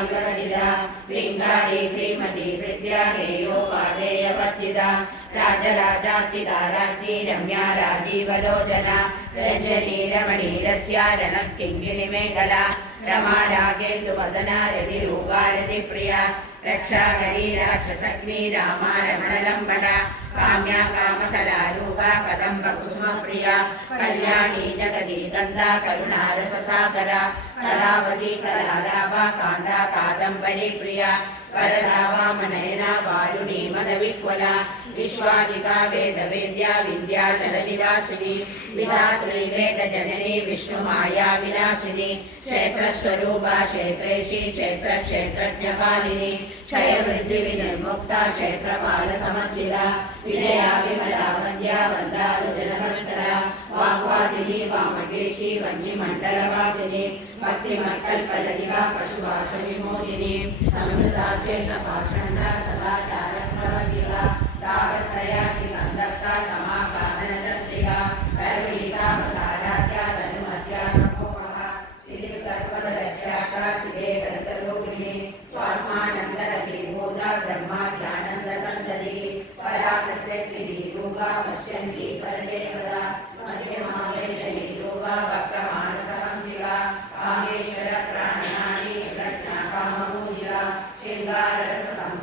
विवरजिता लिंगारी श्रीमती हृद्या हेयोपादेयवर्जिता राजराजाक्षिता राज्ञी रम्या राजीवलोचना रञ्जनी रमणीरस्या रणकिङ्किणिमेखला रमा रागेन्दुवदना रतिरूपा रतिप्रिया रक्षाकरी राक्षसग्नी रामा रमणलम्बना काम्या कामकलारूपा कदम्बकुसुमप्रिया कल्याणी जगदी गन्धा करुणारससागरा कलावती कलालाभा कान्ता कादम्बरी प्रिया वरदा वामनयना वारुणी मदविह्वला विश्वादिका वेदवेद्या विन्ध्याचलनिवासिनी विधात्री वेदजननी विष्णुमाया विलासिनी क्षेत्रस्वरूपा क्षेत्रेशी क्षेत्रक्षेत्रज्ञपालिनी क्षयवृद्धिविनिर्मुक्ता क्षेत्रपालसमर्जिता विजया विमला वन्द्या वन्दारुजनवत्सला वाग्वादिनी वामकेशी वह्निमण्डलवासिनी भक्तिमत्कल्पलतिका पशुभाषविमोचिनी संहृता शेषपाषण्डा सदाचारप्रवर्तिका तावत्त्रयाति सन्दप्ता समापादनचन्द्रिका करुणिका वसाराध्या तनुमत्या नमोमः श्रीसर्वदरक्षाका श्रीदेवरसरूपिणी स्वात्मानन्दरतिभूता ब्रह्माद्यानन्दसन्ततिः परा प्रत्यक्षिरूपा पश्यन्ति परदेवता मध्यमा वैजनीरूपा भक्तमानसहंसिका कामेश्वर प्राणनाडी प्रज्ञा कामपूजिका शृङ्गाररसं